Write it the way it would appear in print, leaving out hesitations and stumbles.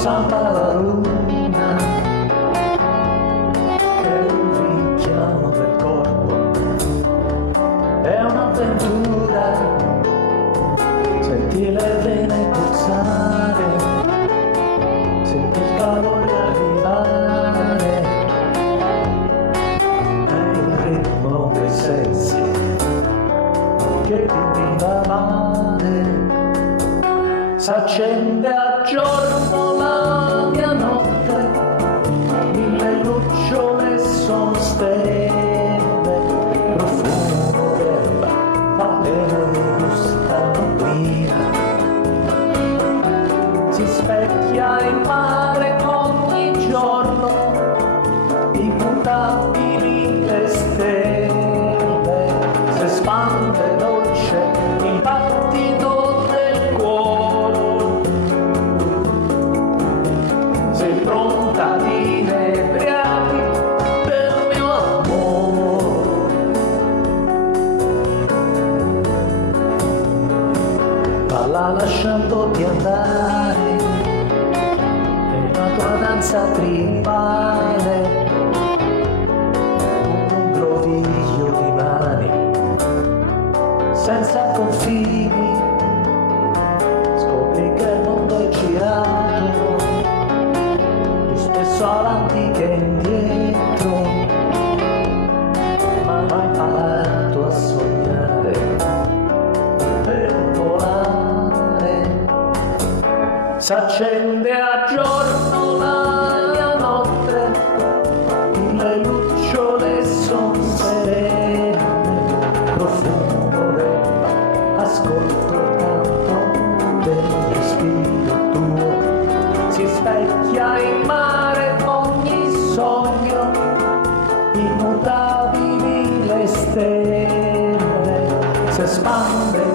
posava la luna, che il richiamo del corpo è un'avventura, senti le vene pulsare, senti il calore arrivare, è il ritmo dei sensi che ti viva male. S'accende a giorno la mia notte, mille lucciole son stelle, profumo d'erba, palene di gusta brina. Si specchia in mare ogni giorno, immutabili le stelle, si espande dolce il battito del cuore, sei pronta ad inebriarti del mio amore. Balla lasciandoti andare, è la tua danza tribale, un groviglio di mani senza confini, scopri che il mondo è girato, più spesso avanti che indietro, ma hai imparato a sognare per volare. S'accende a giorno la mia notte, le lucciole son serene, profumo d'erba, ascolto il canto del respiro tuo, si specchia in mare ogni sogno, immutabili le stelle, si espande